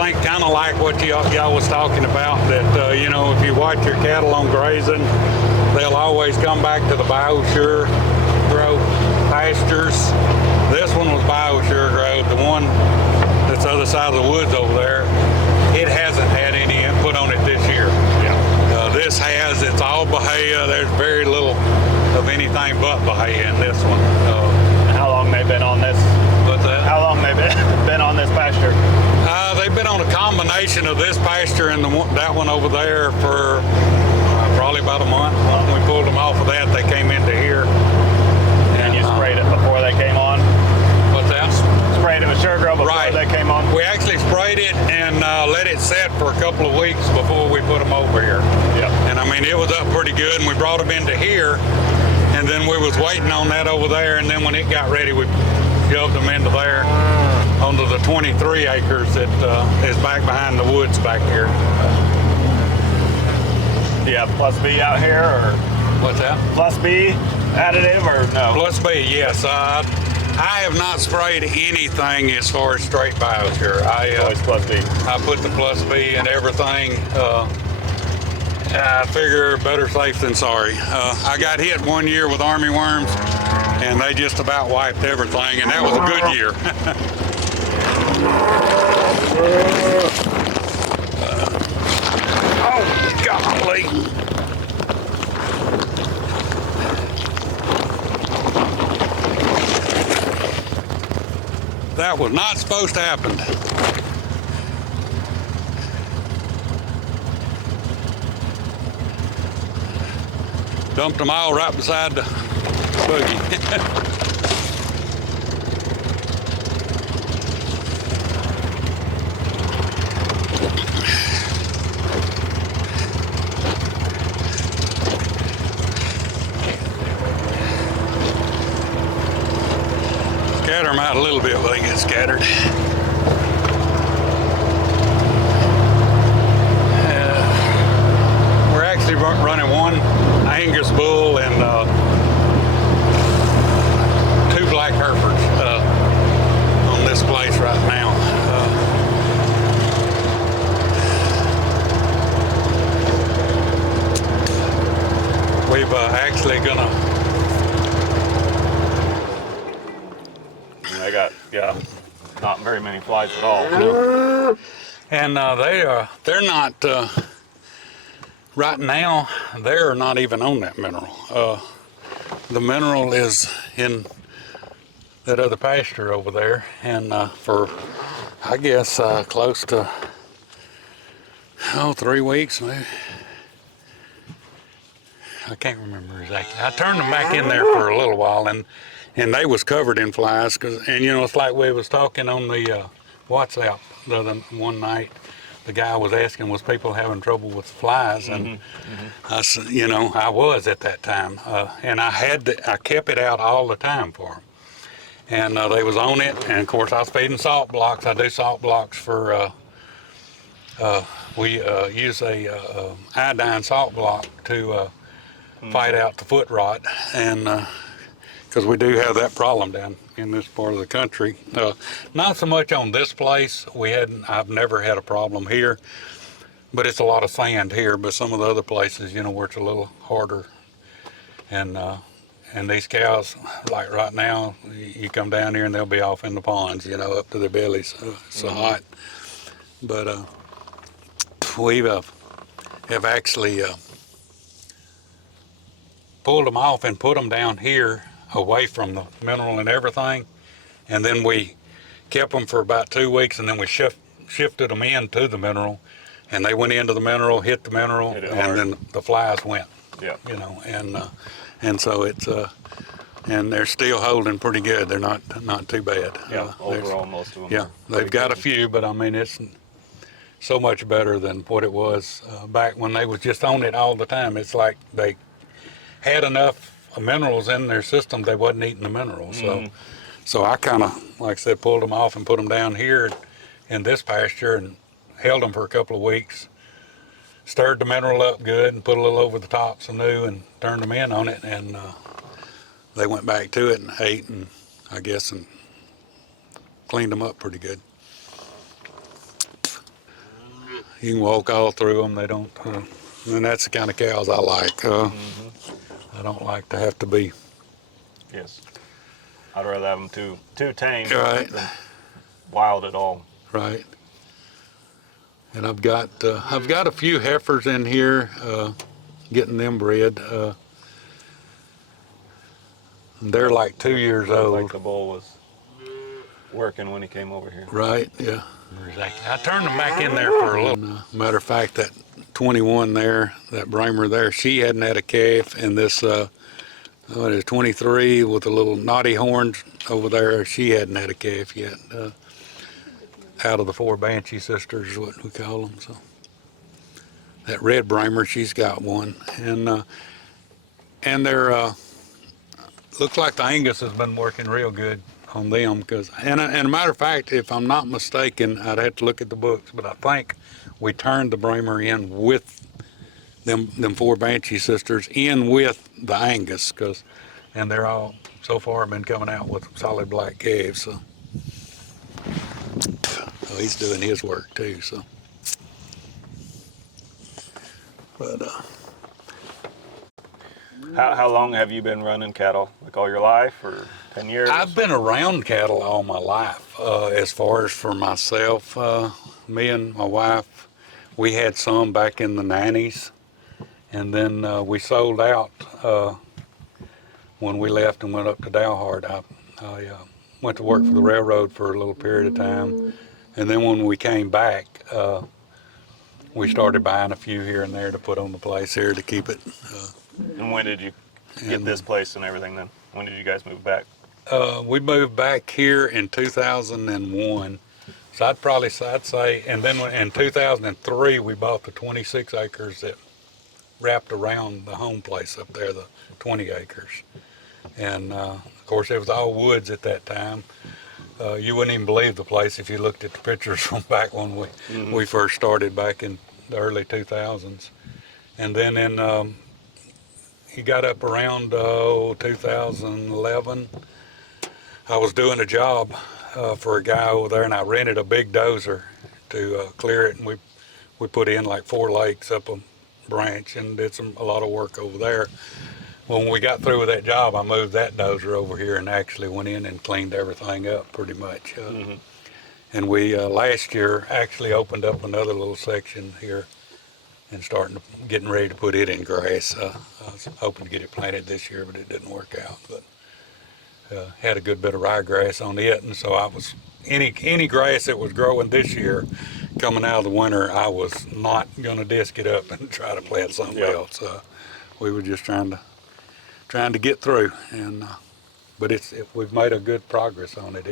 think kind of like what y'all was talking about, that you know, if you watch your cattle on grazing, they'll always come back to the biosure growth pastures. This one was biosure growth. The one that's the other side of the woods over there, it hasn't had any input on it this year. This has, it's all Bahia. There's very little of anything but Bahia in this one. How long they been on this? What's that? How long they been on this pasture? They've been on a combination of this pasture and that one over there for probably about a month. When we pulled them off of that, they came into here. And you sprayed it before they came on? What's that? Sprayed it with Suregrow before they came on? We actually sprayed it and let it set for a couple of weeks before we put them over here. Yep. And I mean, it was up pretty good, and we brought them into here, and then we was waiting on that over there, and then when it got ready, we shoved them into there onto the 23 acres that is back behind the woods back here. Do you have Plus B out here, or? What's that? Plus B additive, or no? Plus B, yes. I have not sprayed anything as far as straight biosure. Always Plus B. I put the Plus B in everything. I figure better safe than sorry. I got hit one year with army worms, and they just about wiped everything, and that was a good year. Oh, golly. That was not supposed to happen. Dumped them all right beside the buggy. Scatter them out a little bit when they get scattered. We're actually running one Angus bull and two black Herefords on this place right now. We've actually gonna. They got, not very many flies at all. No. And they're not, right now, they're not even on that mineral. The mineral is in that other pasture over there, and for, I guess, close to, 3 weeks, maybe. I can't remember exactly. I turned them back in there for a little while, and they was covered in flies, and you know, it's like we was talking on the WhatsApp the other one night. The guy was asking, was people having trouble with flies? And I said, you know, I was at that time, and I kept it out all the time for them, and they was on it. And of course, I was feeding salt blocks. I do salt blocks for. We use a iodine salt block to fight out the foot rot, and because we do have that problem down in this part of the country. Not so much on this place. I've never had a problem here, but it's a lot of sand here. But some of the other places, you know, where it's a little harder, and these cows, like right now, you come down here and they'll be off in the ponds, you know, up to their bellies. It's so hot. But we have actually pulled them off and put them down here away from the mineral and everything, and then we kept them for about 2 weeks, and then we shifted them into the mineral, and they went into the mineral, hit the mineral, and then the flies went. Yeah. You know, and so it's and they're still holding pretty good. They're not too bad. Yeah, overall most of them. Yeah, they've got a few, but I mean, it's so much better than what it was back when they was just on it all the time. It's like they had enough minerals in their system, they wasn't eating the minerals. So I kind of, like I said, pulled them off and put them down here in this pasture and held them for a couple of weeks, stirred the mineral up good and put a little over the tops of new and turned them in on it, and they went back to it and ate, and I guess, and cleaned them up pretty good. You can walk all through them. They don't, and that's the kind of cows I like. I don't like to have to be. Yes. I'd rather have them too tame Right. than wild at all. Right. And I've got a few heifers in here, getting them bred. They're like 2 years Looked old. like the bull was working when he came over here. Right. Yeah. Exactly. I turned them back in there for a little. And, matter of fact, that 21 there, that Bramer there, she hadn't had a calf, and this what is 23 with the little knotty horns over there, she hadn't had a calf yet. Out of the 4 Banshee sisters is what we call them. So that red Bramer, she's got one, and they're looks like the Angus has been working real good on them, because and a matter of fact, if I'm not mistaken, I'd have to look at the books, but I think we turned the Bramer in with them 4 Banshee sisters in with the Angus, and they're all so far been coming out with solid black calves. So he's doing his work too. So, but How long have you been running cattle? Like all your life, or 10 years? I've been around cattle all my life. As far as for myself, me and my wife, we had some back in the 90s, and then we sold out when we left and went up to Dalhart. I went to work for the railroad for a little period of time, and then when we came back, we started buying a few here and there to put on the place here to keep it. And when did you get this place and everything then? When did you guys move back? We moved back here in 2001. So I'd say, and then in 2003, we bought the 26 acres that wrapped around the home place up there, the 20 acres. And of course, it was all woods at that time. You wouldn't even believe the place if you looked at the pictures from back when we first started back in the early 2000s. And then he got up around 2011. I was doing a job for a guy over there, and I rented a big dozer to clear it, and we put in like 4 lakes up a branch and did a lot of work over there. When we got through with that job, I moved that dozer over here and actually went in and cleaned everything up pretty much. And we last year actually opened up another little section here and getting ready to put it in grass. I was hoping to get it planted this year, but it didn't work out. But had a good bit of ryegrass on it, and so I was any grass that was growing this year, coming out of the winter, I was not going to disc it up and try to plant something else. We were just trying to get through, and but we've made a good progress on it.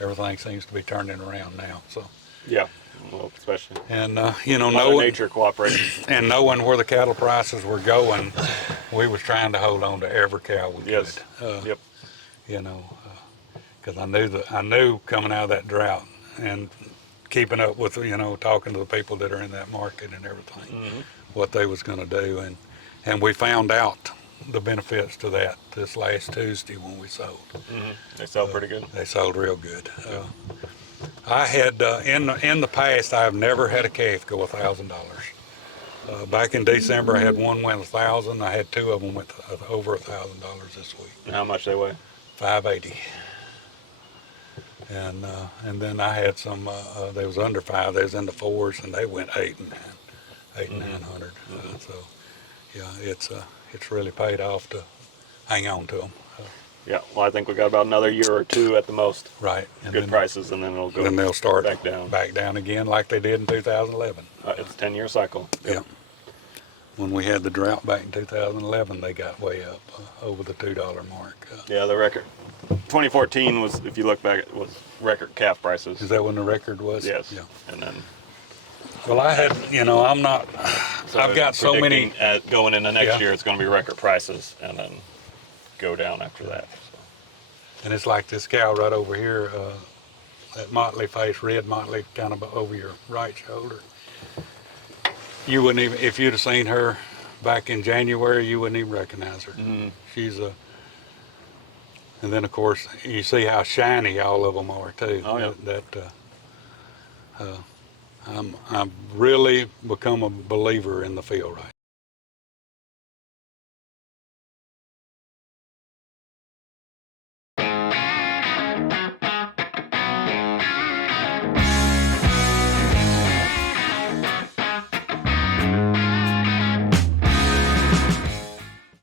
Everything seems to be turning around now. So Yeah, well, especially. and Mother Nature cooperation. and knowing where the cattle prices were going, we was trying to hold on to every cow we Yes. could. Yep. Because I knew coming out of that drought and keeping up with, talking to the people that are in that market and everything, what they was going to do. And we found out the benefits to that this last Tuesday when we sold. They sell pretty good. They sold real good. I had, in the past, I've never had a calf go $1,000. Back in December, I had one went 1,000. I had 2 of them went over $1,000 this week. And how much they weigh? 580. And then I had some, they was under 5, they was in the 4s, and they went 8 and 900. So yeah, it's really paid off to hang on to them. Yeah, well, I think we got about another year or 2 at the most. Right. And Good prices, and then it'll go. Then they'll start back down again like they did in 2011. It's a 10-year cycle. Yeah. When we had the drought back in 2011, they got way up over the $2 mark. Yeah, the record. 2014 was, if you look back, it was record calf prices. Is that when the record was? Yes. Yeah. And then. Well, I had, I'm not. So I've got so many. Going into next Yeah. year, it's going to be record prices, and then go down after that. So. And it's like this cow right over here, that motley face, red motley, kind of over your right shoulder. You wouldn't even, if you'd have seen her back in January, you wouldn't even recognize her. She's a. And then of course you see how shiny all of them are too. Oh yeah. I've really become a believer in the field right